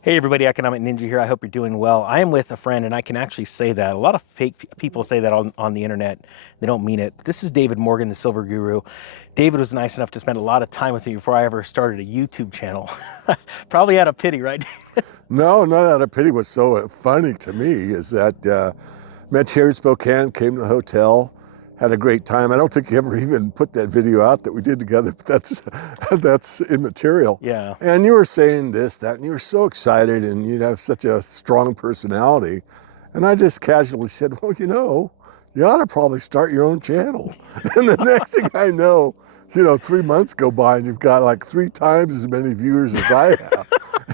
Hey everybody, Economic Ninja here. I hope you're doing well. I am with a friend, and I can actually say that. A lot of people say that on the internet. They don't mean it. This is David Morgan, the Silver Guru. David was nice enough to spend a lot of time with me before I ever started a YouTube channel. Probably out of pity, right? No, not out of pity. What's so funny to me is that met here in Spokane, came to the hotel, had a great time. I don't think you ever even put that video out that we did together, but that's immaterial. Yeah. And you were saying this, that, and you were so excited, and you have such a strong personality. And I just casually said, well, you ought to probably start your own channel. And the next thing I know, 3 months go by and you've got like 3 times as many viewers as I have.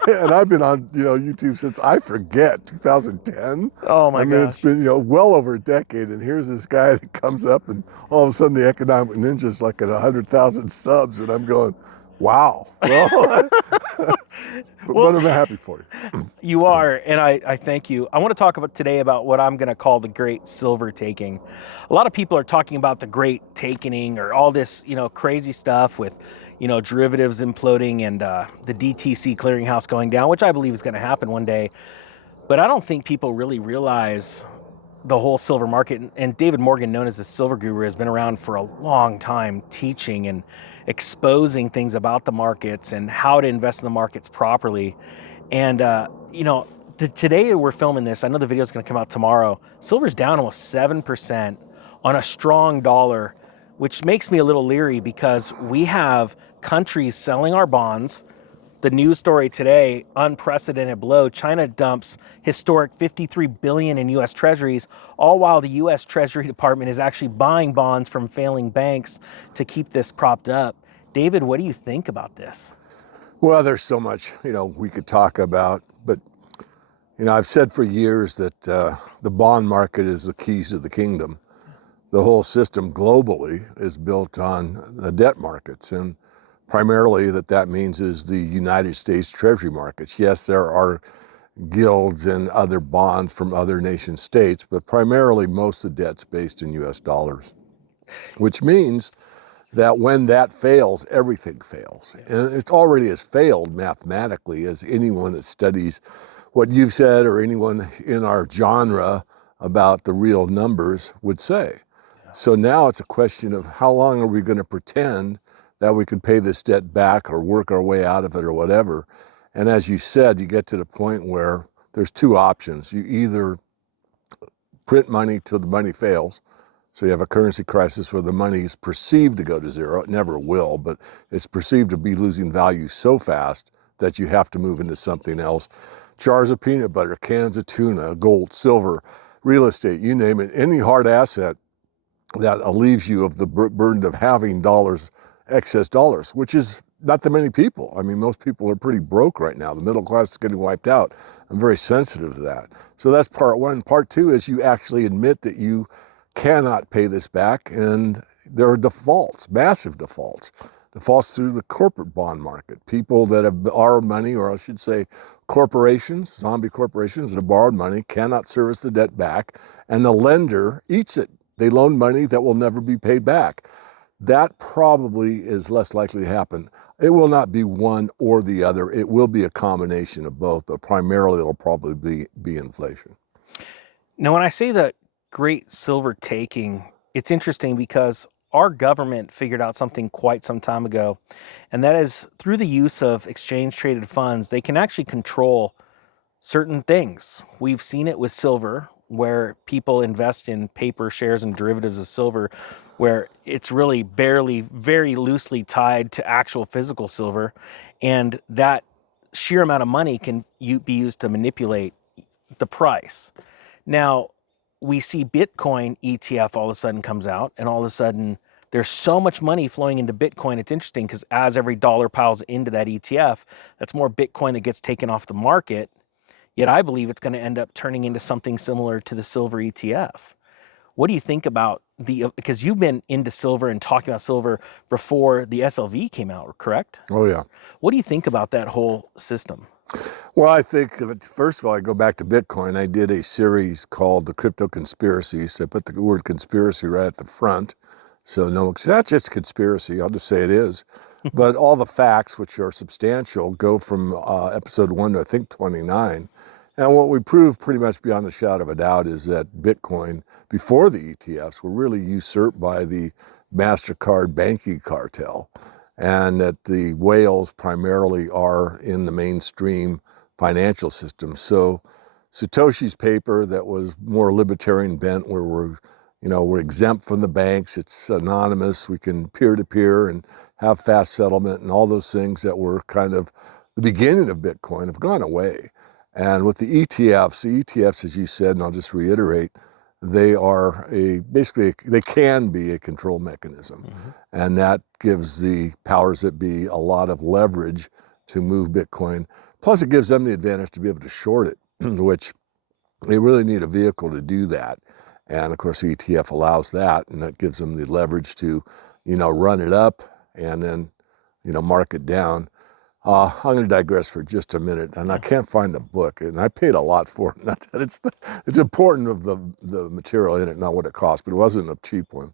And I've been on, YouTube since I forget 2010. Oh my I mean, it's gosh. been, well over a decade. And here's this guy that comes up, and all of a sudden the Economic Ninja's like at 100,000 subs, and I'm going, wow. Well, Well, but I'm happy for you. you are, and I thank you. I want to talk about today about what I'm going to call the great silver taking. A lot of people are talking about the great takening or all this, crazy stuff with, derivatives imploding and the DTC clearinghouse going down, which I believe is going to happen one day. But I don't think people really realize the whole silver market. And David Morgan, known as the Silver Guru, has been around for a long time teaching and exposing things about the markets and how to invest in the markets properly. And, today we're filming this. I know the video is going to come out tomorrow. Silver's down almost 7% on a strong dollar, which makes me a little leery because we have countries selling our bonds. The news story today, unprecedented blow. China dumps historic 53 billion in US treasuries, all while the US Treasury Department is actually buying bonds from failing banks to keep this propped up. David, what do you think about this? Well, there's so much, we could talk about, but, I've said for years that the bond market is the keys to the kingdom. The whole system globally is built on the debt markets, and primarily that means is the United States Treasury markets. Yes, there are guilds and other bonds from other nation states, but primarily most of the debt's based in US dollars, which means that when that fails, everything fails. And it already has failed mathematically, as anyone that studies what you've said or anyone in our genre about the real numbers would say. So now it's a question of how long are we going to pretend that we can pay this debt back or work our way out of it or whatever. And as you said, you get to the point where there's two options. You either print money till the money fails. So you have a currency crisis where the money is perceived to go to zero. It never will, but it's perceived to be losing value so fast that you have to move into something else. Jars of peanut butter, cans of tuna, gold, silver, real estate, you name it, any hard asset that relieves you of the burden of having dollars, excess dollars, which is not that many people. I mean, most people are pretty broke right now. The middle class is getting wiped out. I'm very sensitive to that. So that's part one. Part two is you actually admit that you cannot pay this back, and there are defaults, massive defaults. Defaults through the corporate bond market. People that have borrowed money, or I should say corporations, zombie corporations that have borrowed money, cannot service the debt back, and the lender eats it. They loan money that will never be paid back. That probably is less likely to happen. It will not be one or the other. It will be a combination of both, but primarily it'll probably be inflation. Now, when I say the great silver taking, it's interesting because our government figured out something quite some time ago, and that is through the use of exchange traded funds, they can actually control certain things. We've seen it with silver, where people invest in paper shares and derivatives of silver, where it's really barely, very loosely tied to actual physical silver. And that sheer amount of money can be used to manipulate the price. Now, we see Bitcoin ETF all of a sudden comes out, and all of a sudden there's so much money flowing into Bitcoin. It's interesting because as every dollar piles into that ETF, that's more Bitcoin that gets taken off the market. Yet I believe it's going to end up turning into something similar to the silver ETF. What do you think about because you've been into silver and talking about silver before the SLV came out, correct? Oh, yeah. What do you think about that whole system? Well, I think, first of all, I go back to Bitcoin. I did a series called The Crypto Conspiracy. So I put the word conspiracy right at the front So no, that's just conspiracy. I'll just say it is. But all the facts, which are substantial, go from episode 1 to I think 29. And what we proved pretty much beyond a shadow of a doubt is that Bitcoin, before the ETFs, were really usurped by the MasterCard banking cartel, and that the whales primarily are in the mainstream financial system. So Satoshi's paper that was more libertarian bent, where we're exempt from the banks, it's anonymous, we can peer-to-peer and have fast settlement, and all those things that were kind of the beginning of Bitcoin have gone away. And with the ETFs, as you said, and I'll just reiterate, they are they can be a control mechanism. Mm-hmm. And that gives the powers that be a lot of leverage to move Bitcoin. Plus it gives them the advantage to be able to short it, which they really need a vehicle to do that. And of course, the ETF allows that, and that gives them the leverage to, run it up and then, mark it down. I'm going to digress for just a minute, and I can't find the book, and I paid a lot for it. Not that it's important of the material in it, not what it cost, but it wasn't a cheap one.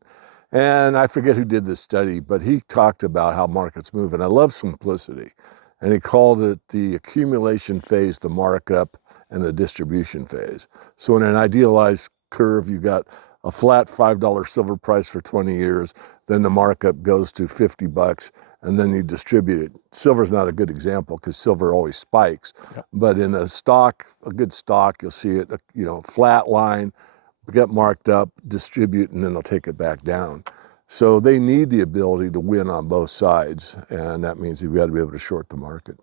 And I forget who did this study, but he talked about how markets move, and I love simplicity. And he called it the accumulation phase, the markup, and the distribution phase. So in an idealized curve, you got a flat $5 silver price for 20 years, then the markup goes to $50, and then you distribute it. Silver's not a good example because silver always spikes. Yep. But in a good stock, you'll see it, flat line, get marked up, distribute, and then they'll take it back down. So they need the ability to win on both sides, and that means you've got to be able to short the market.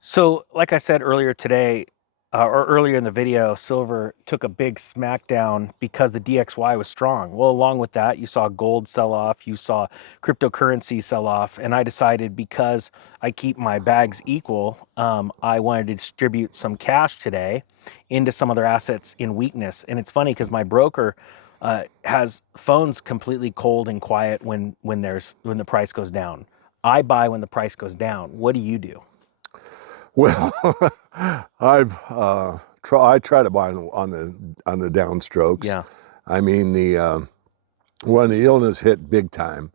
So like I said earlier today, or earlier in the video, silver took a big smackdown because the DXY was strong. Well, along with that, you saw gold sell off, you saw cryptocurrency sell off, and I decided because I keep my bags equal, I wanted to distribute some cash today into some other assets in weakness. And it's funny because my broker has phones completely cold and quiet when the price goes down. I buy when the price goes down. What do you do? Well, I try to buy on the downstrokes. Yeah. I mean, when the illness hit big time,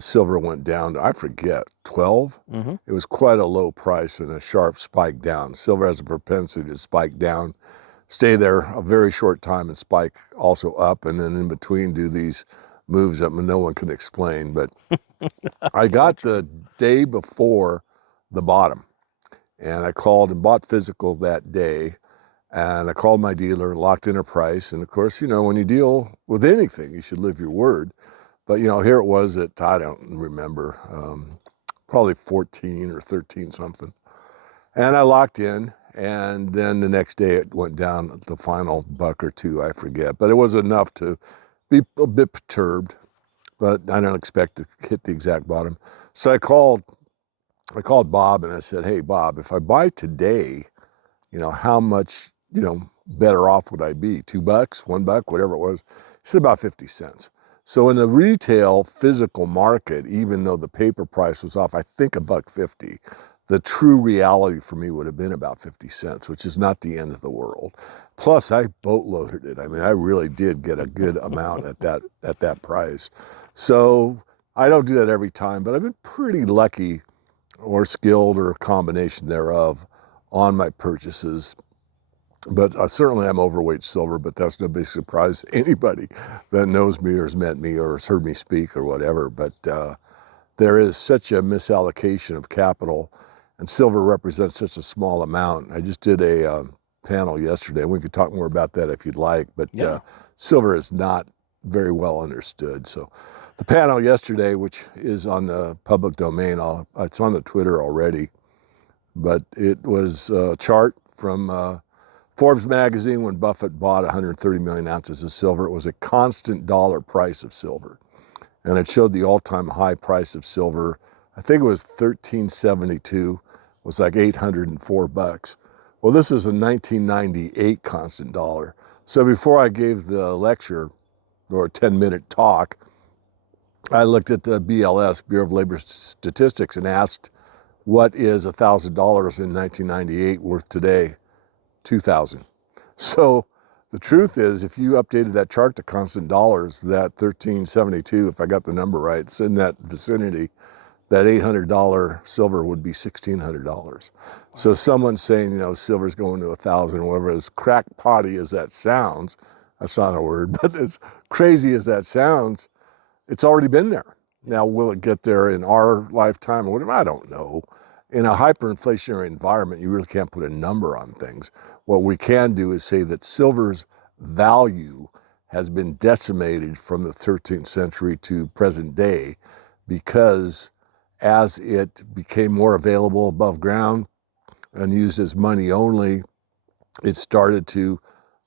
silver went down to, I forget, 12. Mm-hmm. It was quite a low price and a sharp spike down. Silver has a propensity to spike down, stay there a very short time, and spike also up, and then in between do these moves that no one can explain. But I got the day before the bottom. And I called and bought physical that day, and I called my dealer and locked in a price. And of course, when you deal with anything, you should live your word. But here it was at, I don't remember, probably 14 or 13 something. And I locked in, and then the next day it went down the final buck or two, I forget. But it was enough to be a bit perturbed, but I don't expect to hit the exact bottom. So I called Bob and I said, "Hey, Bob, if I buy today, how much, better off would I be? $2, $1, whatever it was." He said about 50 cents. So in the retail physical market, even though the paper price was off, I think $1.50, the true reality for me would have been about 50 cents, which is not the end of the world. Plus I boatloaded it. I mean, I really did get a good amount at that price. So I don't do that every time, but I've been pretty lucky, or skilled, or a combination thereof, on my purchases. But certainly I'm overweight silver, but that's no big surprise to anybody that knows me or has met me or has heard me speak or whatever. But there is such a misallocation of capital, and silver represents such a small amount. I just did a panel yesterday, and we could talk more about that if you'd like, but yeah. Silver is not very well understood. So the panel yesterday, which is on the public domain, it's on the Twitter already, but it was a chart from Forbes magazine when Buffett bought 130 million ounces of silver. It was a constant dollar price of silver, and it showed the all-time high price of silver. I think it was $13.72, was like $804. Well, this is a 1998 constant dollar. So before I gave the lecture, or a 10-minute talk, I looked at the BLS, Bureau of Labor Statistics, and asked, what is $1,000 in 1998 worth today? $2,000. So The truth is, if you updated that chart to constant dollars, that 1372, if I got the number right, it's in that vicinity, that $800 silver would be $1,600. So someone saying, silver's going to 1,000 or whatever, as crackpotty as that sounds, that's not a word, but as crazy as that sounds, it's already been there. Now, will it get there in our lifetime or whatever? I don't know. In a hyperinflationary environment, you really can't put a number on things. What we can do is say that silver's value has been decimated from the 13th century to present day because as it became more available above ground and used as money only, it started to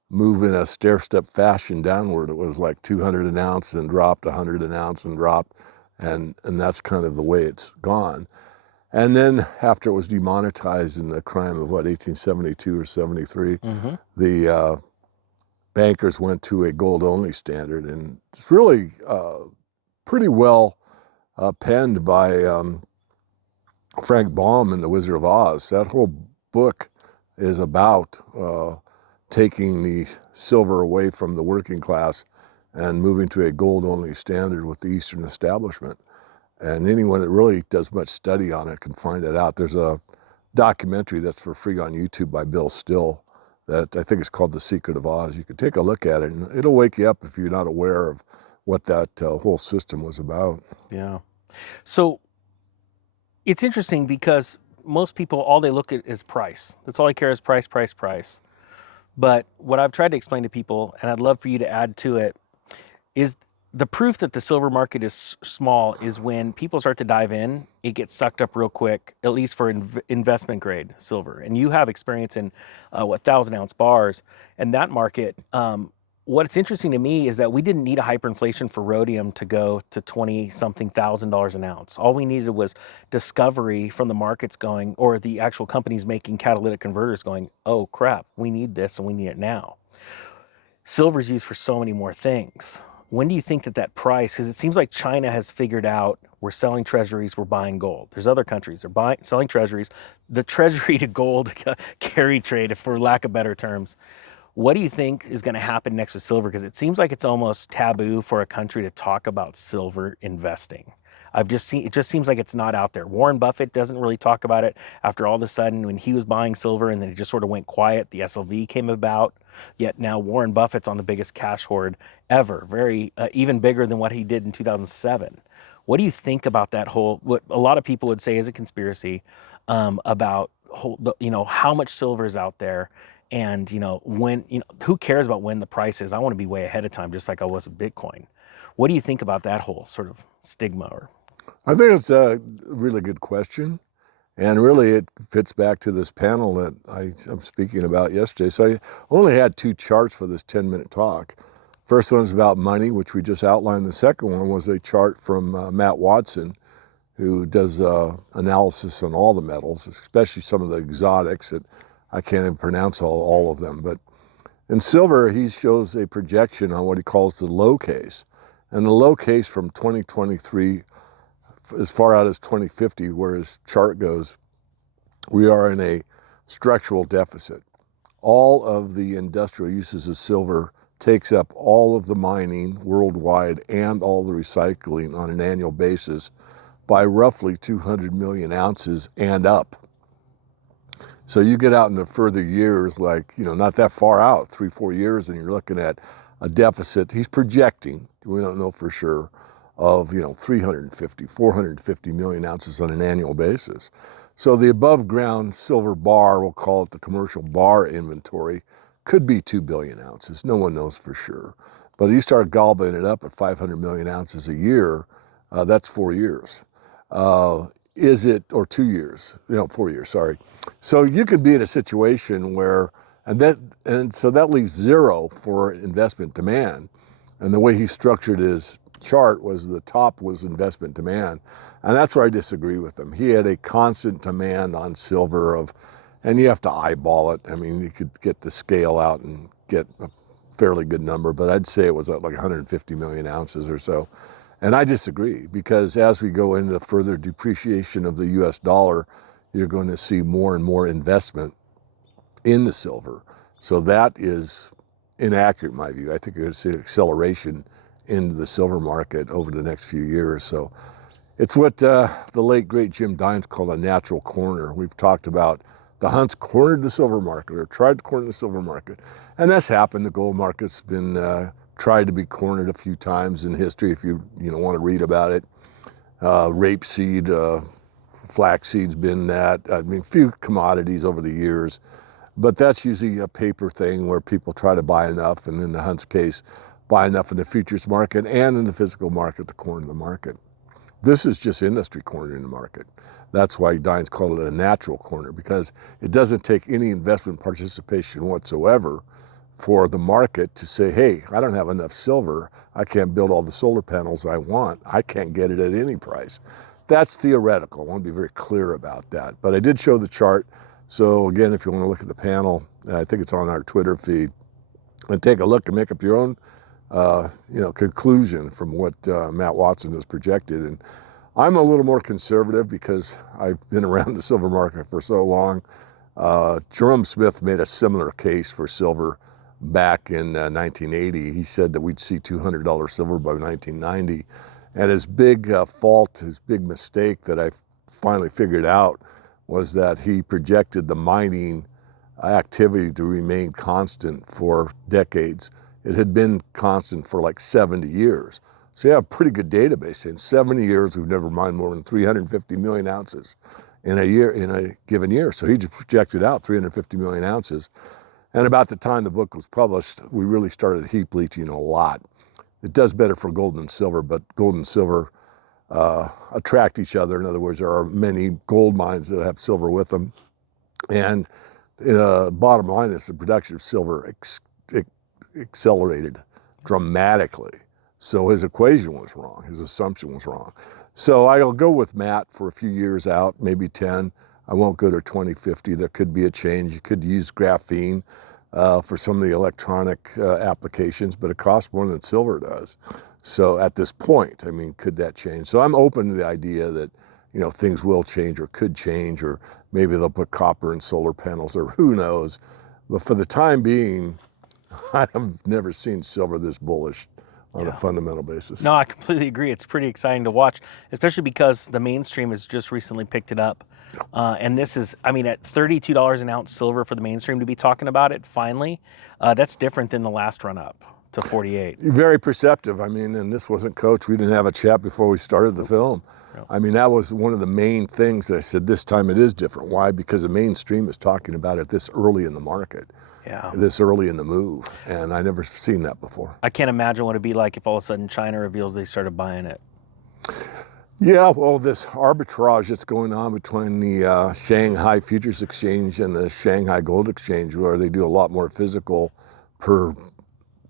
move in a stair-step fashion downward. It was like 200 an ounce and dropped, 100 an ounce and dropped, and that's kind of the way it's gone. And then after it was demonetized in the crime of 1872 or 73, the bankers went to a gold-only standard, and it's really pretty well penned by Frank Baum in The Wizard of Oz. That whole book is about taking the silver away from the working class and moving to a gold-only standard with the Eastern establishment. And anyone that really does much study on it can find it out. There's a documentary that's for free on YouTube by Bill Still that I think is called The Secret of Oz. You can take a look at it, and it'll wake you up if you're not aware of what that whole system was about. Yeah. So it's interesting because most people, all they look at is price. That's all they care is price, price, price. But what I've tried to explain to people, and I'd love for you to add to it, is the proof that the silver market is small is when people start to dive in, it gets sucked up real quick, at least for investment grade silver. And you have experience in 1,000-ounce bars. And that market, what's interesting to me is that we didn't need a hyperinflation for rhodium to go to 20-something thousand dollars an ounce. All we needed was discovery from the markets going, or the actual companies making catalytic converters going, oh crap, we need this and we need it now. Silver's used for so many more things. When do you think that price, because it seems like China has figured out we're selling treasuries, we're buying gold. There's other countries, they're selling treasuries. The treasury to gold carry trade, for lack of better terms. What do you think is going to happen next with silver? Because it seems like it's almost taboo for a country to talk about silver investing. It just seems like it's not out there. Warren Buffett doesn't really talk about it after all of a sudden when he was buying silver and then it just sort of went quiet, the SLV came about. Yet now Warren Buffett's on the biggest cash hoard ever, even bigger than what he did in 2007. What do you think about that what a lot of people would say is a conspiracy about how much silver is out there? And, who cares about when the price is? I want to be way ahead of time, just like I was with Bitcoin. What do you think about that whole sort of stigma? I think it's a really good question. And really it fits back to this panel that I'm speaking about yesterday. So I only had 2 charts for this 10-minute talk. First one's about money, which we just outlined. The second one was a chart from Matt Watson, who does analysis on all the metals, especially some of the exotics that I can't even pronounce all of them. But in silver, he shows a projection on what he calls the low case. And the low case from 2023 as far out as 2050, where his chart goes, we are in a structural deficit. All of the industrial uses of silver takes up all of the mining worldwide and all the recycling on an annual basis by roughly 200 million ounces and up. So you get out into further years, like, not that far out, 3-4 years, and you're looking at a deficit. He's projecting, we don't know for sure, of 350, 450 million ounces on an annual basis. So the above ground silver bar, we'll call it the commercial bar inventory, could be 2 billion ounces. No one knows for sure. But you start gobbling it up at 500 million ounces a year, that's 4 years. Is it, or 2 years, 4 years, sorry. So you could be in a situation where, and so that leaves zero for investment demand. And the way he structured his chart was the top was investment demand. And that's where I disagree with him. He had a constant demand on silver and you have to eyeball it. I mean, you could get the scale out and get a fairly good number, but I'd say it was like 150 million ounces or so. And I disagree, because as we go into further depreciation of the US dollar, you're going to see more and more investment in the silver. So that is inaccurate in my view. I think you're going to see an acceleration into the silver market over the next few years. So it's what the late, great Jim Dines called a natural corner. We've talked about the Hunts cornered the silver market, or tried to corner the silver market. And that's happened. The gold market's been tried to be cornered a few times in history, if you want to read about it. Rapeseed, flaxseed's been that. I mean, few commodities over the years. But that's usually a paper thing where people try to buy enough, and in the Hunt's case, buy enough in the futures market and in the physical market to corner the market. This is just industry cornering the market. That's why Dines called it a natural corner, because it doesn't take any investment participation whatsoever for the market to say, hey, I don't have enough silver. I can't build all the solar panels I want. I can't get it at any price. That's theoretical. I want to be very clear about that. But I did show the chart. So again, if you want to look at the panel, I think it's on our Twitter feed, and take a look and make up your own conclusion from what Matt Watson has projected. And I'm a little more conservative because I've been around the silver market for so long. Jerome Smith made a similar case for silver back in 1980. He said that we'd see $200 silver by 1990. And his big fault, his big mistake that I finally figured out was that he projected the mining activity to remain constant for decades. It had been constant for like 70 years. So you have a pretty good database. In 70 years, we've never mined more than 350 million ounces in a given year. So he just projected out 350 million ounces. And about the time the book was published, we really started heap leaching a lot. It does better for gold and silver, but gold and silver attract each other. In other words, there are many gold mines that have silver with them. And bottom line is the production of silver accelerated dramatically. So his equation was wrong. His assumption was wrong. So I'll go with Matt for a few years out, maybe 10. I won't go to 2050. There could be a change. You could use graphene for some of the electronic applications, but it costs more than silver does. So at this point, I mean, could that change? So I'm open to the idea that, things will change or could change, or maybe they'll put copper in solar panels, or who knows. But for the time being, I've never seen silver this bullish on a fundamental basis. No, I completely agree. It's pretty exciting to watch, especially because the mainstream has just recently picked it up. And this is, at $32 an ounce silver for the mainstream to be talking about it finally, that's different than the last run up to 48. Very perceptive. And this wasn't coached. We didn't have a chat before we started the film. That was one of the main things that I said, this time it is different. Why? Because the mainstream is talking about it this early in the market. Yeah. This early in the move. And I never seen that before. I can't imagine what it'd be like if all of a sudden China reveals they started buying it. Yeah, well, this arbitrage that's going on between the Shanghai Futures Exchange and the Shanghai Gold Exchange, where they do a lot more physical per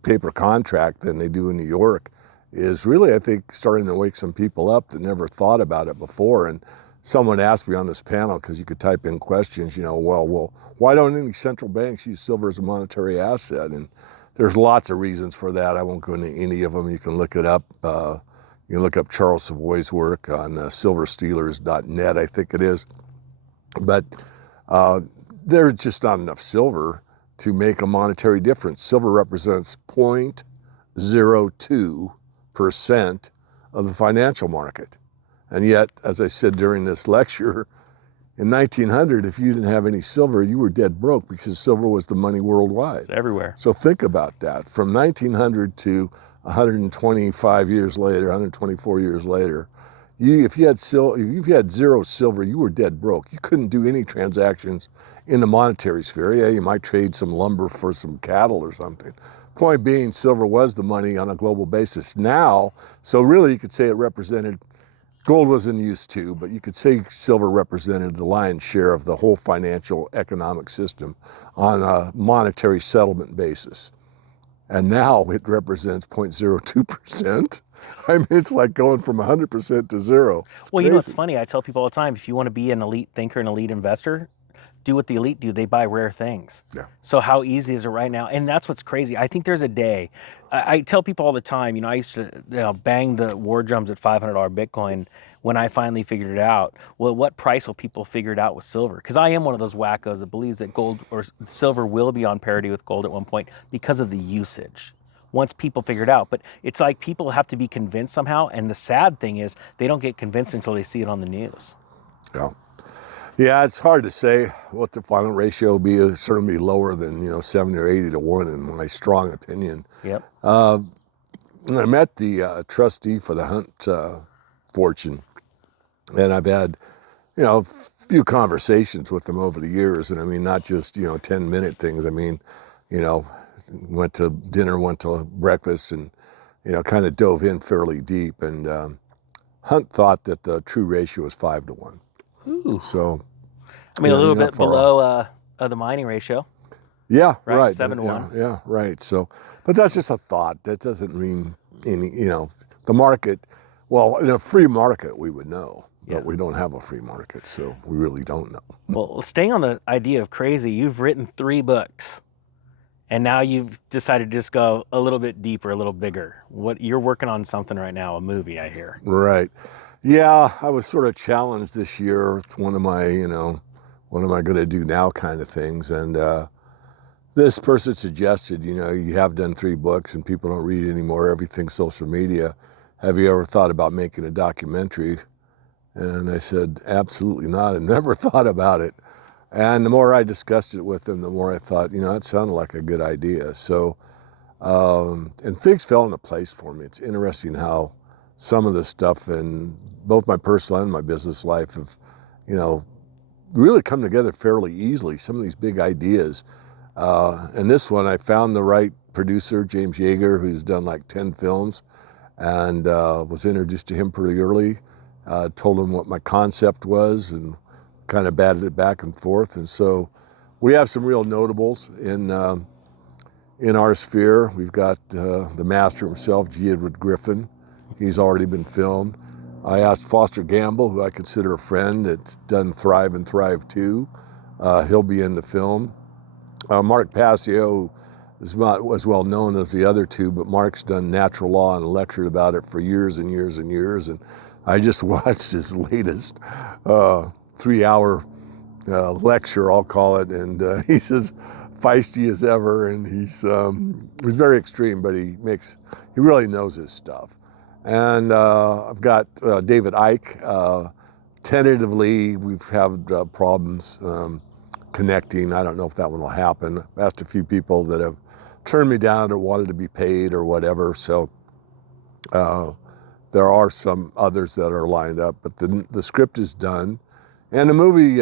paper contract than they do in New York, is really, I think, starting to wake some people up that never thought about it before. And someone asked me on this panel, because you could type in questions, well, why don't any central banks use silver as a monetary asset? And there's lots of reasons for that. I won't go into any of them. You can look it up. You can look up Charles Savoy's work on silverstealers.net, I think it is. But there's just not enough silver to make a monetary difference. Silver represents 0.02% of the financial market. And yet, as I said during this lecture, in 1900, if you didn't have any silver, you were dead broke, because silver was the money worldwide. It's everywhere. So think about that. From 1900 to 125 years later, 124 years later, if you had zero silver, you were dead broke. You couldn't do any transactions in the monetary sphere. Yeah, you might trade some lumber for some cattle or something. Point being, silver was the money on a global basis. Now, so really you could say it represented, gold was in use too, but you could say silver represented the lion's share of the whole financial economic system on a monetary settlement basis. And now it represents 0.02%. It's like going from 100% to zero. Well, crazy. It's funny. I tell people all the time, if you want to be an elite thinker, an elite investor, do what the elite do. They buy rare things. Yeah. So how easy is it right now? And that's what's crazy. I think there's a day. I tell people all the time, I used to bang the war drums at $500 Bitcoin when I finally figured it out. Well, what price will people figure it out with silver? Because I am one of those wackos that believes that gold or silver will be on parity with gold at one point because of the usage. Once people figure it out. But it's like people have to be convinced somehow. And the sad thing is they don't get convinced until they see it on the news. Yeah. Yeah, it's hard to say what the final ratio will be. It'll certainly be lower than 70 or 80 to 1 in my strong opinion. Yep. I met the trustee for the Hunt fortune, and I've had a few conversations with them over the years, and I mean not just 10-minute things. I mean, went to dinner, went to breakfast, and kind of dove in fairly deep. And Hunt thought that the true ratio was 5 to 1. Ooh. So, I mean, a little bit below the mining ratio. Yeah, right. 7 to 1. Yeah, right. So, but that's just a thought. That doesn't mean any, the market. Well, in a free market, we would know, but we don't have a free market, so we really don't know. Well, staying on the idea of crazy, you've written 3 books, and now you've decided to just go a little bit deeper, a little bigger. What you're working on something right now, a movie, I hear. Right. Yeah, I was sort of challenged this year with one of my, what am I going to do now kind of things. And this person suggested, you have done 3 books and people don't read anymore, everything's social media. Have you ever thought about making a documentary? And I said, absolutely not. I never thought about it. And the more I discussed it with them, the more I thought, it sounded like a good idea. So, and things fell into place for me. It's interesting how some of the stuff in both my personal and my business life have, really come together fairly easily. Some of these big ideas. And this one, I found the right producer, James Yeager, who's done like 10 films, and was introduced to him pretty early. Told him what my concept was and kind of batted it back and forth. And so we have some real notables in our sphere. We've got the master himself, G. Edward Griffin. He's already been filmed. I asked Foster Gamble, who I consider a friend, that's done Thrive and Thrive 2. He'll be in the film. Mark Passio is not as well known as the other 2, but Mark's done natural law and lectured about it for years and years and years. And I just watched his latest 3-hour lecture, I'll call it, and he's as feisty as ever, and he's very extreme, but he really knows his stuff. And I've got David Icke. Tentatively, we've had problems connecting. I don't know if that one will happen. I've asked a few people that have turned me down or wanted to be paid or whatever. So there are some others that are lined up, but the script is done. And the movie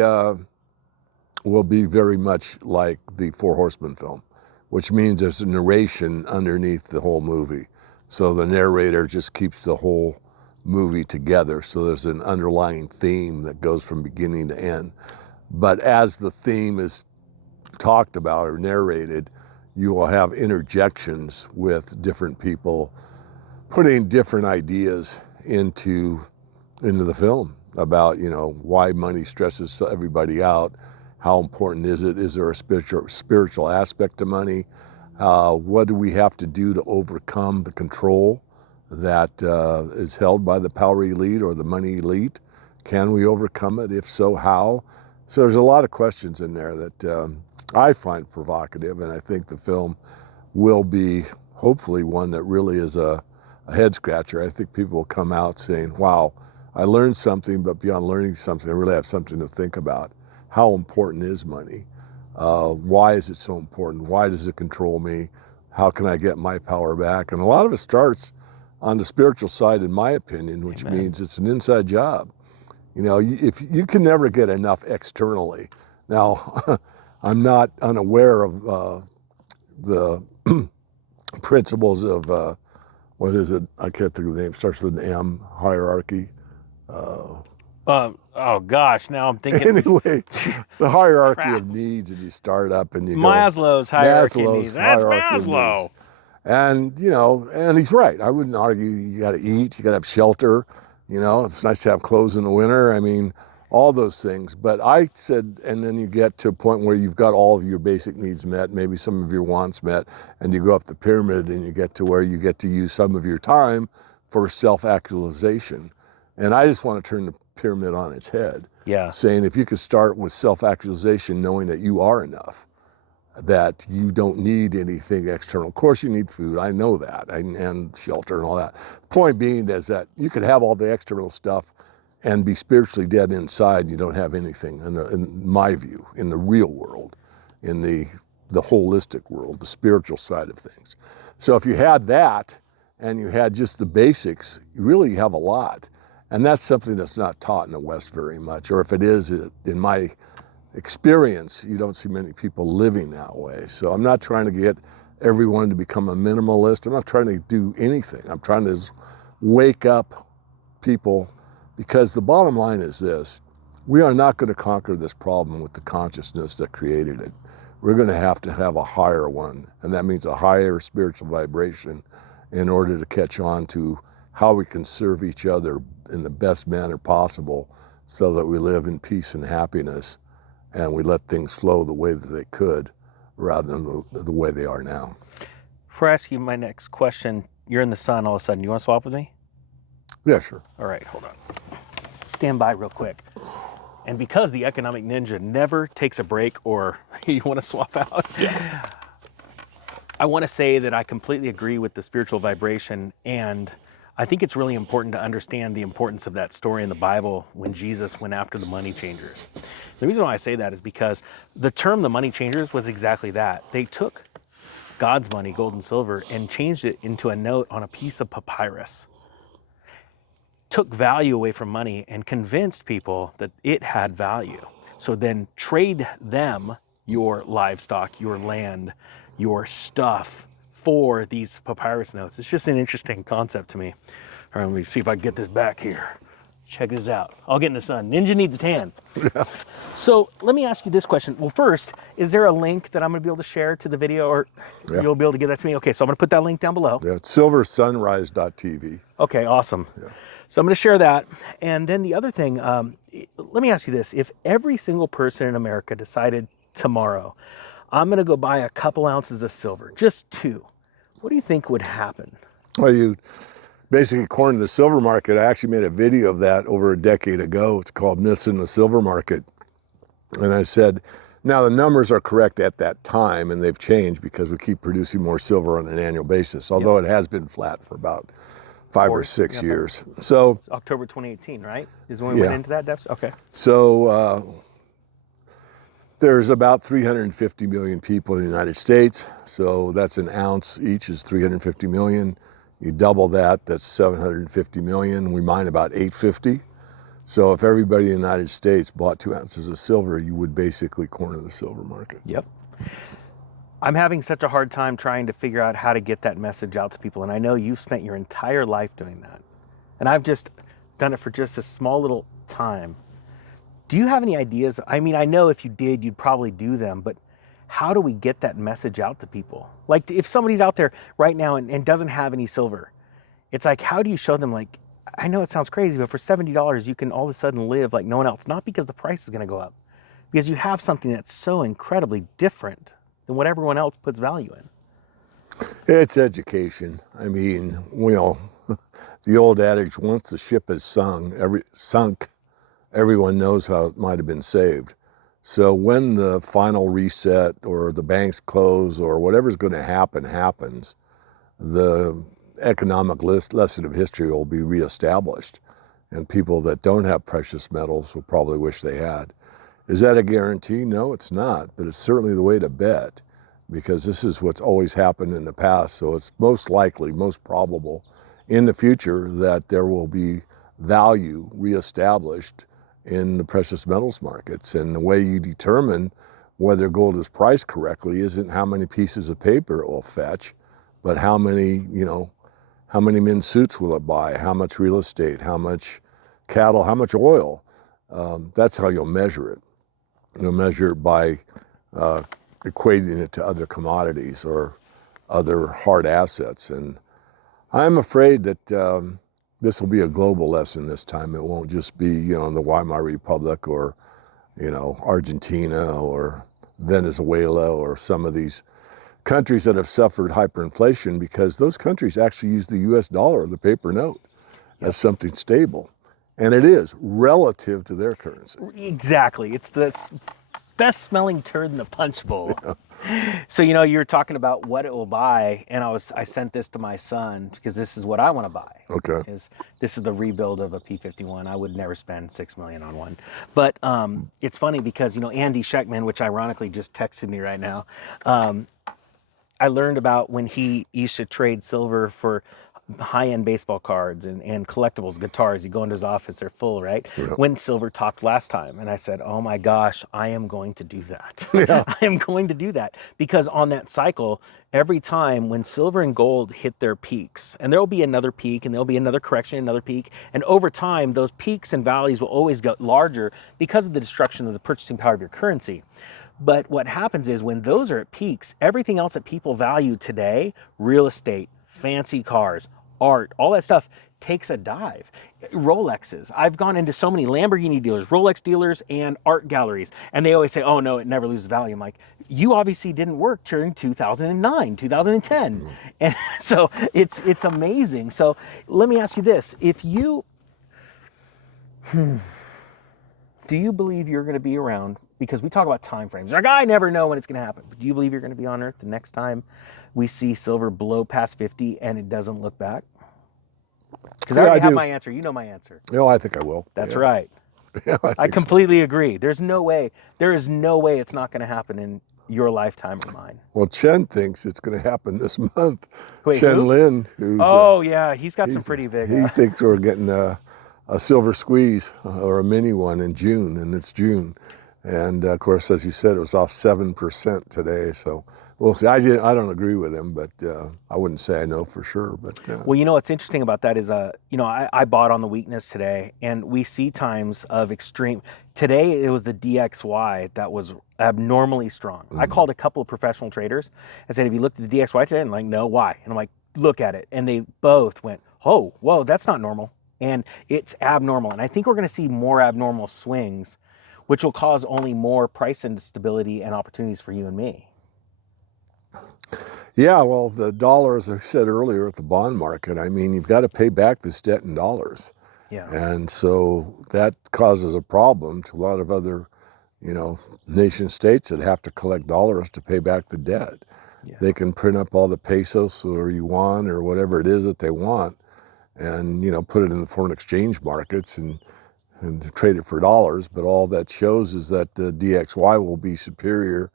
will be very much like the Four Horsemen film, which means there's a narration underneath the whole movie. So the narrator just keeps the whole movie together. So there's an underlying theme that goes from beginning to end. But as the theme is talked about or narrated, you will have interjections with different people putting different ideas into the film about, why money stresses everybody out. How important is it? Is there a spiritual aspect to money? What do we have to do to overcome the control that is held by the power elite or the money elite? Can we overcome it? If so, how? So there's a lot of questions in there that I find provocative, and I think the film will be hopefully one that really is a head scratcher. I think people will come out saying, wow, I learned something, but beyond learning something, I really have something to think about. How important is money? Why is it so important? Why does it control me? How can I get my power back? And a lot of it starts on the spiritual side, in my opinion, which Amen. means it's an inside job. If you can never get enough externally. Now, I'm not unaware of the principles of, what is it? I can't think of the name. It starts with an M, hierarchy. Oh gosh, now I'm thinking. Anyway, the hierarchy Crap. of needs, and you start up and you Maslow's hierarchy of Maslow's needs. That's hierarchy of Maslow. needs. And, and he's right. I wouldn't argue you got to eat, you got to have shelter. It's nice to have clothes in the winter. I mean, all those things. But I said, and then you get to a point where you've got all of your basic needs met, maybe some of your wants met, and you go up the pyramid and you get to where you get to use some of your time for self-actualization. And I just want to turn the pyramid on its head. Yeah. Saying if you could start with self-actualization, knowing that you are enough, that you don't need anything external. Of course you need food, I know that, and shelter and all that. The point being is that you could have all the external stuff and be spiritually dead inside. You don't have anything, in my view, in the real world, in the holistic world, the spiritual side of things. So if you had that and you had just the basics, you really have a lot. And that's something that's not taught in the West very much, or if it is, in my experience, you don't see many people living that way. So I'm not trying to get everyone to become a minimalist. I'm not trying to do anything. I'm trying to wake up people, because the bottom line is this: we are not going to conquer this problem with the consciousness that created it. We're going to have a higher one, and that means a higher spiritual vibration in order to catch on to how we can serve each other in the best manner possible, so that we live in peace and happiness, and we let things flow the way that they could rather than the way they are now. Before I ask you my next question, you're in the sun all of a sudden. You want to swap with me? Yeah, sure. All right, hold on. Stand by real quick. And because the economic ninja never takes a break, or you want to swap out, I want to say that I completely agree with the spiritual vibration, and I think it's really important to understand the importance of that story in the Bible when Jesus went after the money changers. The reason why I say that is because the term the money changers was exactly that. They took God's money, gold and silver, and changed it into a note on a piece of papyrus. Took value away from money and convinced people that it had value. So then trade them your livestock, your land, your stuff for these papyrus notes. It's just an interesting concept to me. All right, let me see if I can get this back here. Check this out. I'll get in the sun. Ninja needs a tan. So let me ask you this question. Well, first, is there a link that I'm going to be able to share to the video, or you'll be able to get that to me? Okay, so I'm going to put that link down below. Yeah, it's silversunrise.tv. Okay, awesome. Yeah. So I'm going to share that. And then the other thing, let me ask you this. If every single person in America decided tomorrow, I'm going to go buy a couple ounces of silver, just 2, what do you think would happen? Well, you basically cornered the silver market. I actually made a video of that over a decade ago. It's called Myths in the Silver Market. And I said, now the numbers are correct at that time, and they've changed because we keep producing more silver on an annual basis, although it has been flat for about 5 or 6 years. So it's October 2018, right? Is when we went into that deficit? Okay. So there's about 350 million people in the United States. So that's an ounce each is 350 million. You double that, that's 750 million. We mine about 850. So if everybody in the United States bought 2 ounces of silver, you would basically corner the silver market. Yep. I'm having such a hard time trying to figure out how to get that message out to people. And I know you've spent your entire life doing that. And I've just done it for just a small little time. Do you have any ideas? I mean, I know if you did, you'd probably do them, but how do we get that message out to people? Like, if somebody's out there right now and doesn't have any silver, it's like, how do you show them, like, I know it sounds crazy, but for $70, you can all of a sudden live like no one else. Not because the price is going to go up, because you have something that's so incredibly different than what everyone else puts value in. It's education. I mean, the old adage, once the ship is sunk, everyone knows how it might have been saved. So when the final reset or the banks close or whatever's going to happen happens, the economic lesson of history will be reestablished. And people that don't have precious metals will probably wish they had. Is that a guarantee? No, it's not, but it's certainly the way to bet, because this is what's always happened in the past. So it's most likely, most probable in the future that there will be value reestablished in the precious metals markets. And the way you determine whether gold is priced correctly isn't how many pieces of paper it will fetch, but how many men's suits will it buy, how much real estate, how much cattle, how much oil. That's how you'll measure it. You'll measure it by equating it to other commodities or other hard assets. And I'm afraid that this will be a global lesson this time. It won't just be, in the Weimar Republic or, Argentina or Venezuela or some of these countries that have suffered hyperinflation, because those countries actually use the US dollar, the paper note, as something stable. And it is relative to their currency. Exactly. It's the best smelling turd in the punch bowl. So, you're talking about what it will buy, and I sent this to my son because this is what I want to buy. Okay. This is the rebuild of a P-51. I would never spend $6 million on one. But it's funny because, Andy Scheckman, which ironically just texted me right now, I learned about when he used to trade silver for high-end baseball cards and collectibles, guitars. You go into his office, they're full, right? Yeah. When silver topped last time. And I said, oh my gosh, I am going to do that. Yeah. I am going to do that. Because on that cycle, every time when silver and gold hit their peaks, and there will be another peak, and there'll be another correction, another peak, and over time, those peaks and valleys will always get larger because of the destruction of the purchasing power of your currency. But what happens is when those are at peaks, everything else that people value today, real estate, fancy cars, art, all that stuff takes a dive. Rolexes. I've gone into so many Lamborghini dealers, Rolex dealers, and art galleries, and they always say, oh no, it never loses value. I'm like, you obviously didn't work during 2009, 2010. And so it's amazing. So let me ask you this. If you, do you believe you're going to be around? Because we talk about time frames. Like, I never know when it's going to happen. But do you believe you're going to be on Earth the next time we see silver blow past 50 and it doesn't look back? Because I already have my answer. You know my answer. I think I will. That's right. Yeah, I completely agree. There's no way. There is no way it's not going to happen in your lifetime or mine. Well, Chen thinks it's going to happen this month. Wait, Chen who? Lin, who's yeah, he's got some pretty big. He thinks we're getting a silver squeeze or a mini one in June, and it's June. And of course, as you said, it was off 7% today. So we'll see. I don't agree with him, but I wouldn't say I know for sure. But well, what's interesting about that is, I bought on the weakness today, and we see times of extreme. Today it was the DXY that was abnormally strong. I called a couple of professional traders and said, "Have you looked at the DXY today?" And like, "No, why?" And I'm like, "Look at it," and they both went, "Oh, whoa, that's not normal," and it's abnormal. And I think we're going to see more abnormal swings, which will cause only more price instability and opportunities for you and me. Yeah, well, the dollar, as I said earlier, at the bond market, I mean, you've got to pay back this debt in dollars. Yeah. And so that causes a problem to a lot of other, nation states that have to collect dollars to pay back the debt. Yeah. They can print up all the pesos or yuan or whatever it is that they want and, put it in the foreign exchange markets and trade it for dollars, but all that shows is that the DXY will be superior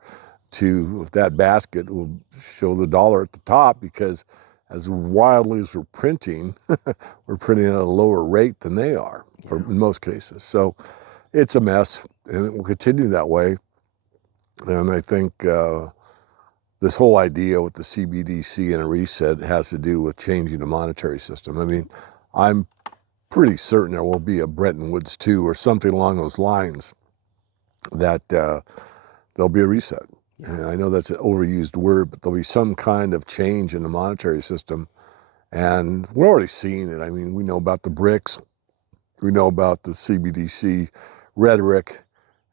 to that basket, will show the dollar at the top, because as wildly as we're printing, we're printing at a lower rate than they are in most cases. So it's a mess, and it will continue that way. And I think this whole idea with the CBDC and a reset has to do with changing the monetary system. I mean, I'm pretty certain there will be a Bretton Woods 2 or something along those lines, that there'll be a reset. Yeah. And I know that's an overused word, but there'll be some kind of change in the monetary system. And we're already seeing it. I mean, we know about the BRICS, we know about the CBDC rhetoric,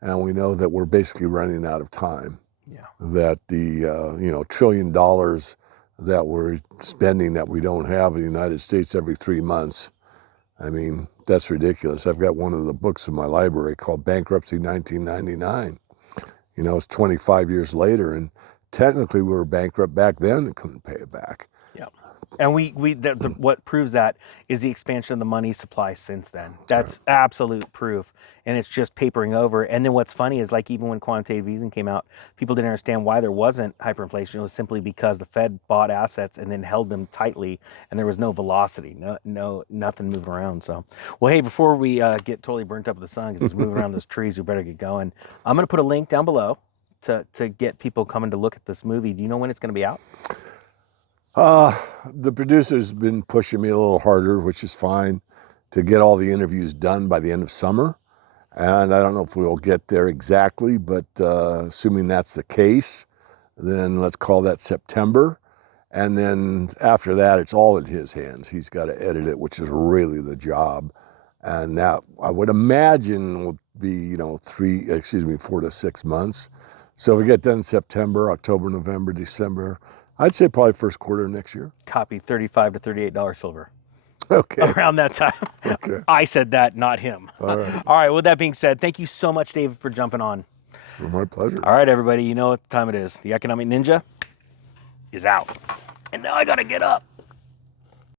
and we know that we're basically running out of time. Yeah. That the $1 trillion that we're spending that we don't have in the United States every 3 months, I mean, that's ridiculous. I've got one of the books in my library called Bankruptcy 1999. It's 25 years later, and technically we were bankrupt back then and couldn't pay it back. Yeah. And what proves that is the expansion of the money supply since then. That's right. Absolute proof. And it's just papering over. And then what's funny is, like, even when quantitative easing came out, people didn't understand why there wasn't hyperinflation. It was simply because the Fed bought assets and then held them tightly, and there was no velocity, nothing moving around. So, well, hey, before we get totally burnt up with the sun because it's moving around those trees, we better get going. I'm going to put a link down below to get people coming to look at this movie. Do you know when it's going to be out? The producer's been pushing me a little harder, which is fine, to get all the interviews done by the end of summer. And I don't know if we'll get there exactly, but assuming that's the case, then let's call that September. And then after that, it's all in his hands. He's got to edit it, which is really the job. And that I would imagine will be, 4 to 6 months. So if we get done in September, October, November, December, I'd say probably first quarter of next year. Copy $35 to $38 silver. Okay. Around that time. Okay. I said that, not him. All right. All right, with that being said, thank you so much, David, for jumping on. Well, my pleasure. All right, everybody, you know what time it is. The Economic Ninja is out. And now I got to get up.